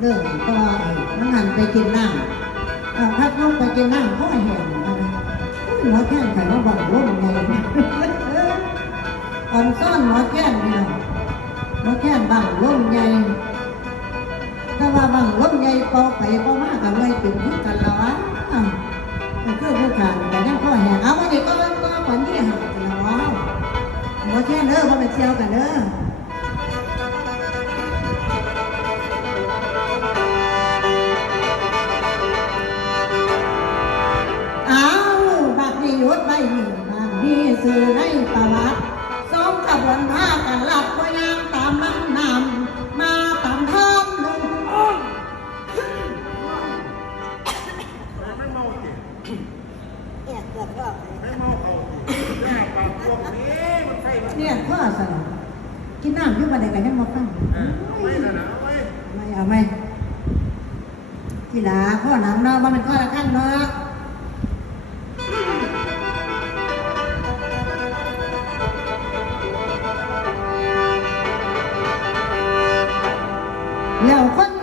เรื่มต่อเองนักงานไปกินน้ำเอาพัดงไปกินน้ำเขาเห็นอะไหัวแข้งใส่ว่าบอกล้มเลยอ่อนซ่อนหัวแข้งเดียหัวแข้งบังล้มใหญ่ถ้าว่าบังล้มใหญ่ปอไปปอมากับไม่ถึงพุกันละวะมันคือผู้การแต่นั่นก็แห่เอาวันนี้ก็ก็วันที่หักละวะหัวแข้งเด้อเขาไปเที่ยวกันเด้อ บางทีสื่อในประวัติสมขบวนผ้ากันลับก็ยางตามลังนำมาตามท่อมลุงเอบแบบว่เนี่ไเยพ่อสนองกินน้ำยุ่งมาไดกันยังมาฟังไม่สนองไม่เอาไม่กีฬาข้อหนังเนาะว่ามันก็อละขั้นเนาะ 两分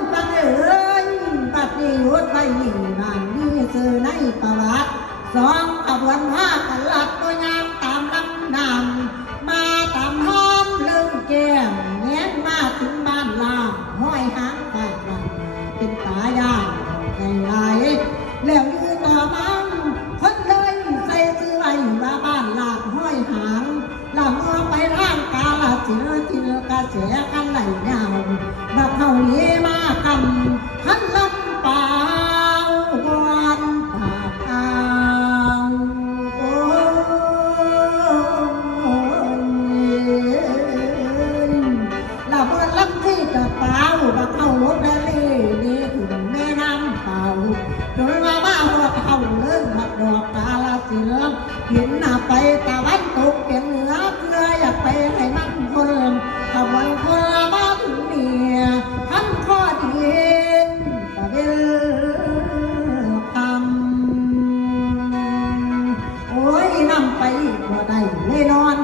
บ่ได้เล่นอน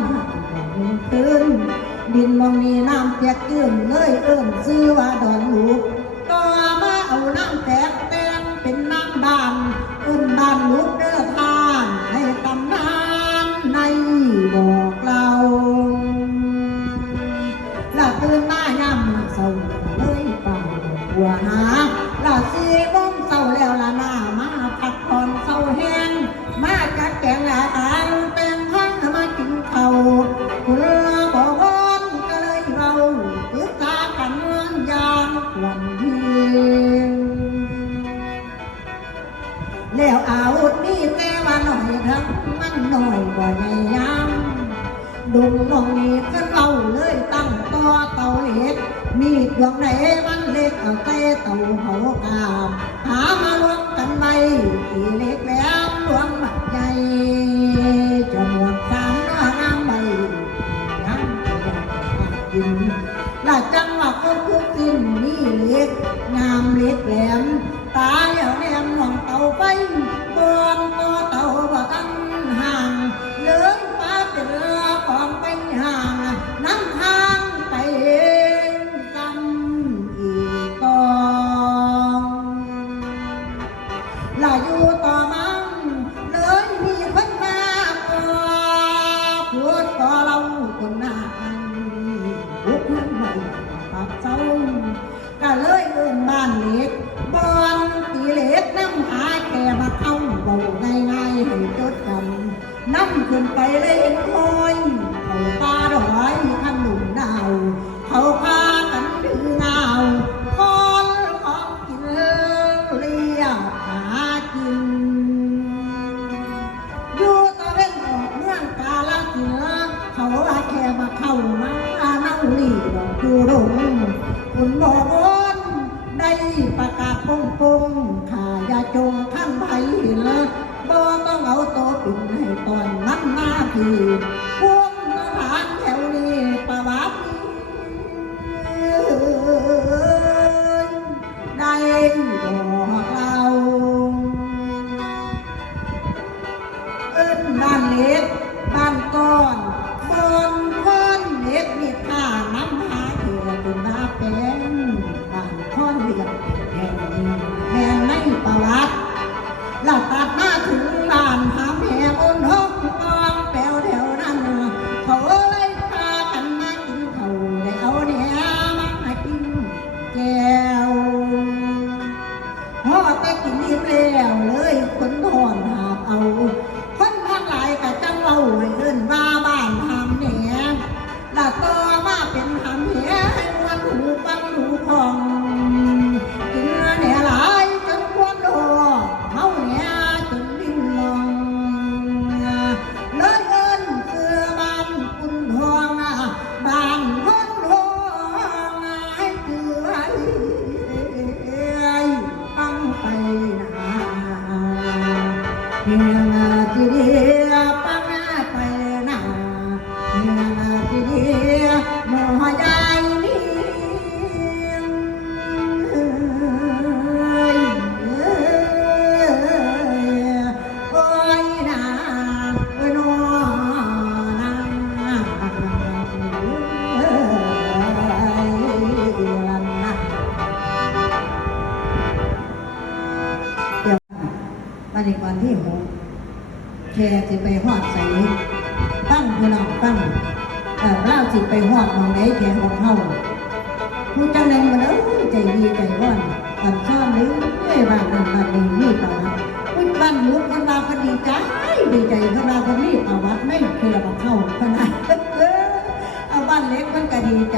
คืนดินมองนี้น้ำเปียกตื้นเลยเอิ้นซื้อว่าดอนหลูต่อมาเอาน้ำแตกเตงเป็นน้ำบานเอิ้นบานหลู ดีใจเพราะว่าคนนี้ประวัติไม่เคยมาเข้าขนาดเอาบ้านเล็กมันก็ดีใจ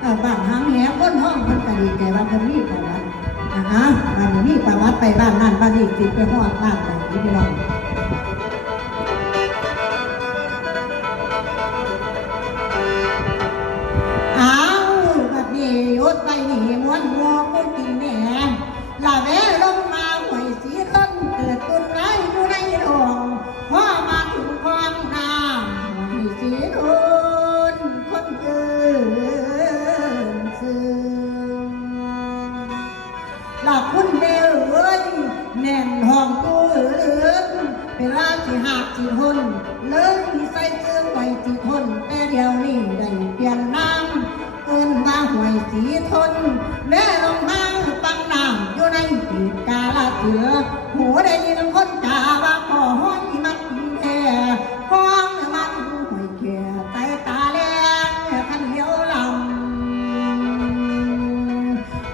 เอาบ้านหางแหบก้นห้องมันก็ดีใจว่าคนนี้ประวัตินะฮะวันนี้ประวัติไปบ้านนั่นบ้านนี้ติดไปหอดบ้านไหนนี่พี่น้อง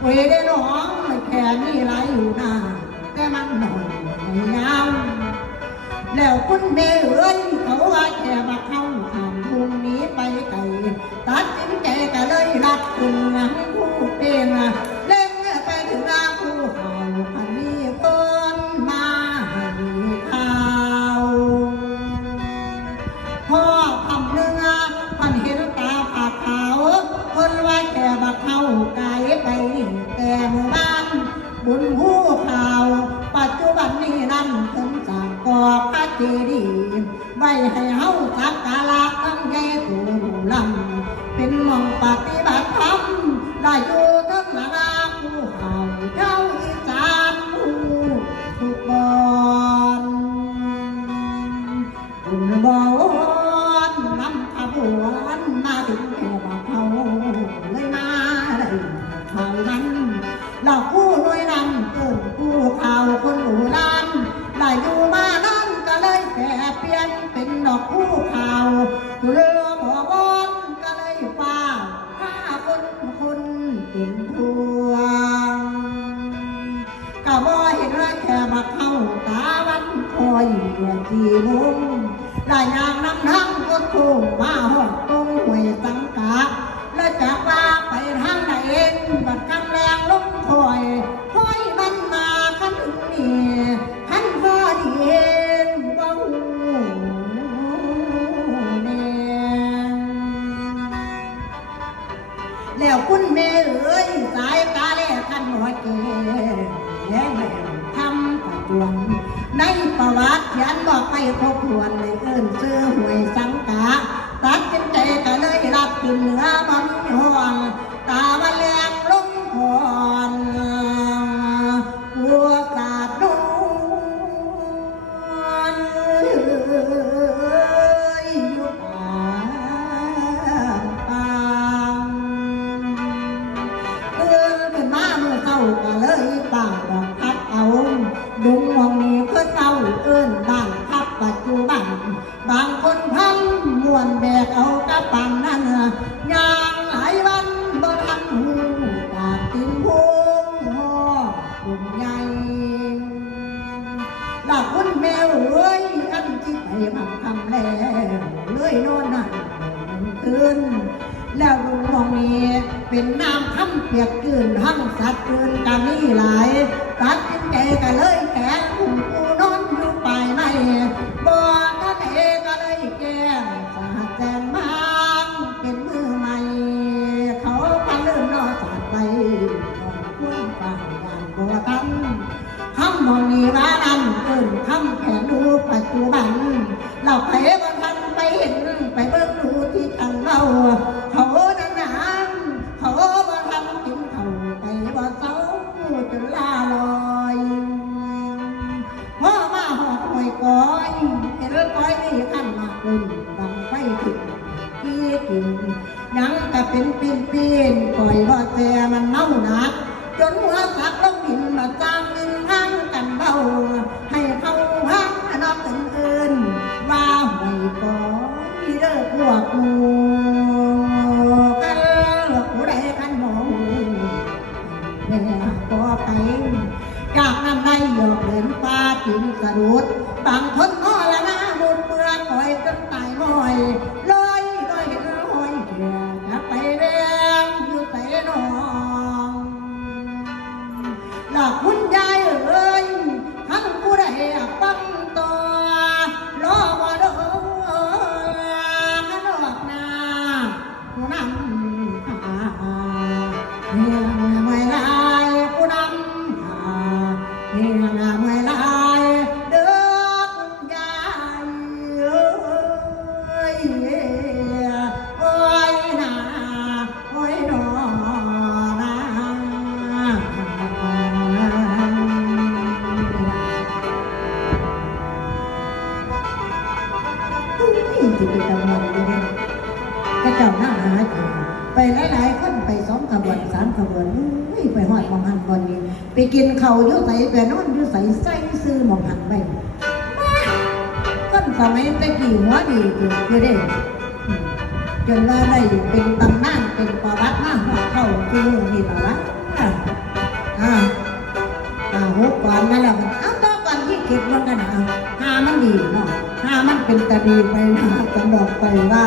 เวได้น้องแค่นี้ไรอยู่นาแต่มันหน่อยยาวแล้วคุณเมย์เอ้ยเขาว่าแค่มาเข้า คืดีไว้ให้เฮาสักการะตั้งใจกูลำเป็นมองปฏิบัติธรรมได้อยู่ทั้งนาผู้เฮาเจ้า วน ในประวัติยันบอกไปทบทวนในเอิ้นซื้อหวยสังกาตัดสินใจก็เลยรับขึ้นเหนือบนห่วงตาวันเล bang. คนนี้ไปกินเขาอยู่ใส่แหวนอนอยู่ใส่ใส่ซื้อหมองหันไปคนสมัยตะกี้หัวดีจริงเด้จนว่าได้เป็นตำนานเป็นประวัติมากเข้าคือนี่ประวัติอ่าอ่าหุบก่อนนั่นแหละมันเอาต่อก่อนที่เก็บมันกันเอาหามันดีเนาะหามันเป็นตะดีไปนะจำบอกไปว่า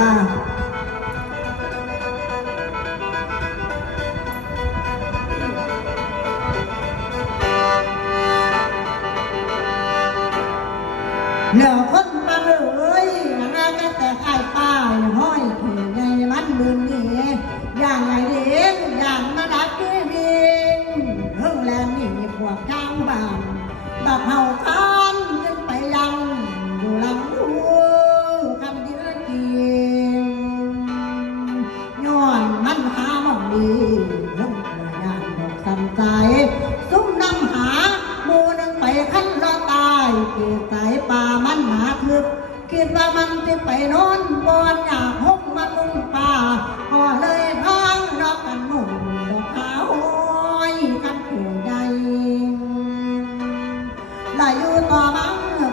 บ่มา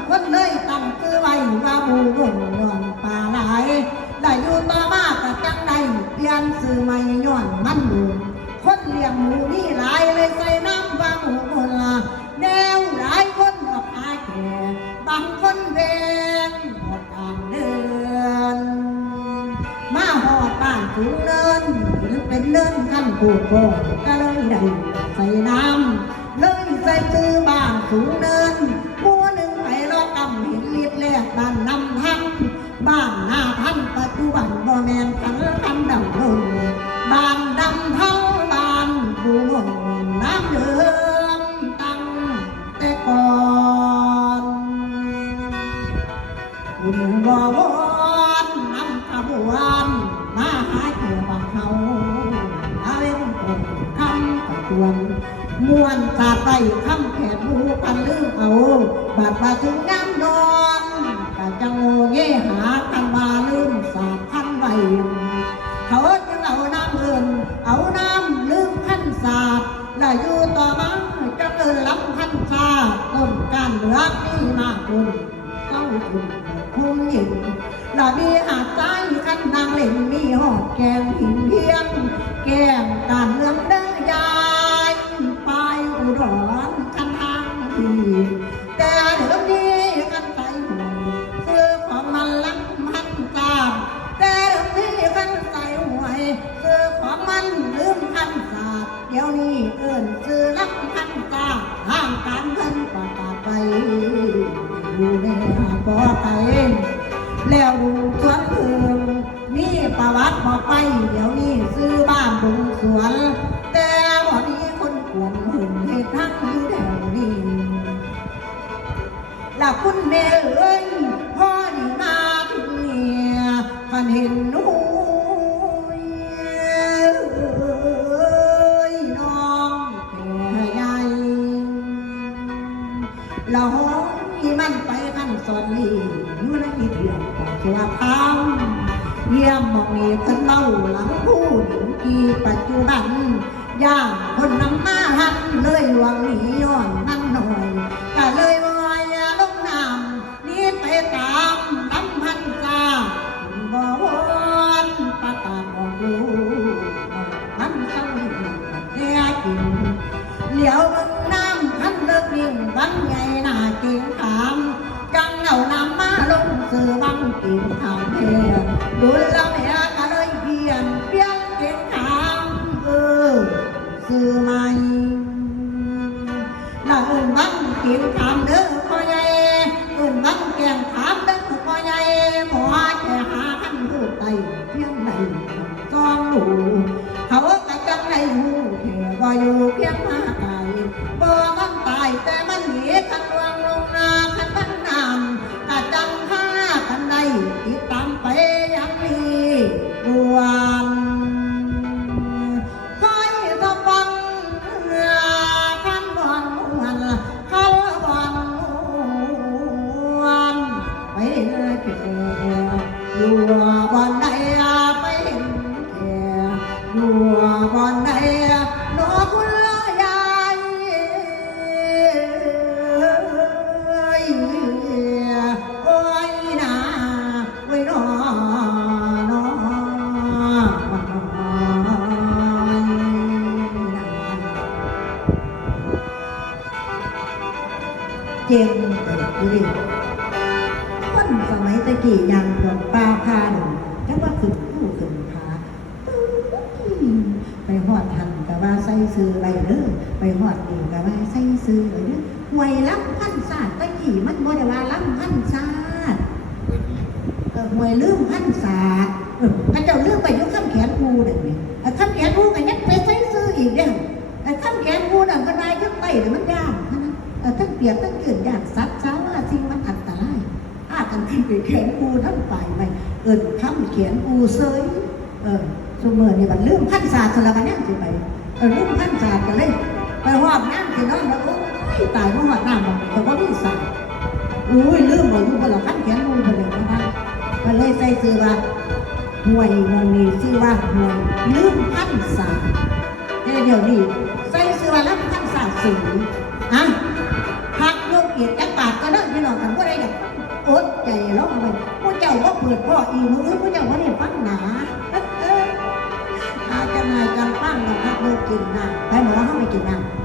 เพิ่นเลยตั้งคือไว้ว่าบูบุญ นี่เอิ้นซื้อรักพันกาห้างการเงินกว่ากาไปยู่ในหาบ่ไปแล้วดูสวนเพลิงมมีประวัติบ่ไปเดี๋ยวนี้ซื้อบ้านบุนสวน แต่บ่นี้คนขวนหุ่นให้ทักอยู่แถวนี้ล่ะคุณแม่เอ้ย สนนี่อยู่ในอีเดียนตัวเท้าเยี่ยมมองมีตะเล่าหลังผู้หญิงกีปัจจุบันย่างคนน้ำมาหันเลยหวังหนีย้อนนั่นหน่อยก็เลยวาอย่าลงน้ำนี่ไปตามน้ำพันจาบ่วนปะตาบอกดูมันเศร้าแท้จริงเหลียวบนน้ำพันเลิกนิ่งวันใหญ่หน้าเก่งขา กินขา ยังพวกปลาพาหนูแต่ว่าขึ้นผู้ขึ้นผาไปหอดทันแต่ว่าใส่ซื้อไปเด้อไปหอดนี่แต่ว่าใส่ซื้อไปเด้อหวยล้ำพันศาสตร์ตะกี้มันบ่ได้ว่าล้ำพันศาสตร์เออหวยลืมพันศาสตร์เออพระเจ้าลืมไปอยุคำแขนกูเด็กนี่เออคำแขนกูก็ยังไปใส่ซื้ออีกเด้อเออคำแขนกูน่ะก็ได้ยึดไตแต่มันยากนะเออทั้งเปียกทั้งเกิดยากสัตว์เช้าว่าสิ่งมัน ไปแขนกูทั้งฝ่ายไปเอินคำแขนกูเซยเออสมอนี่มันลืมพันศาสตร์ละกันเนี่ยสิไปเออลืมพันศาสตร์กันเลยไปหอดน้ำสิเนาะแล้วโอ้ยตายเพราะหอดน้ำมันแต่ว่ามีศาสตร์อุ้ยลืมหมดทุกคนละพันแขนมูลไปเลยนะคะก็เลยใส่ซื้อว่าหวยมองนี้ชื่อว่าหวยลืมพันศาสตร์เดี๋ยวนี้ใส่ซื้อว่าลืมพันศาสี เปิดพ่ออีมือผู้เจ้าว่าเนี่ยฟังหนาอาจจะนายจังฟังนะครับเลิกกินน้ำไปหมอเขาไม่กินน้ำ